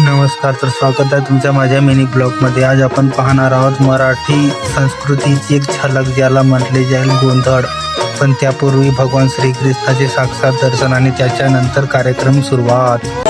नमस्कार, तर स्वागत आहे तुमच्या माझ्या मिनी ब्लॉगमध्ये. आज आपण पाहणार आहोत मराठी संस्कृतीची एक झलक, ज्याला म्हटले जाईल गोंधळ. पण त्यापूर्वी भगवान श्रीकृष्णाचे साक्षात दर्शन आणि त्याच्यानंतर कार्यक्रम सुरुवात.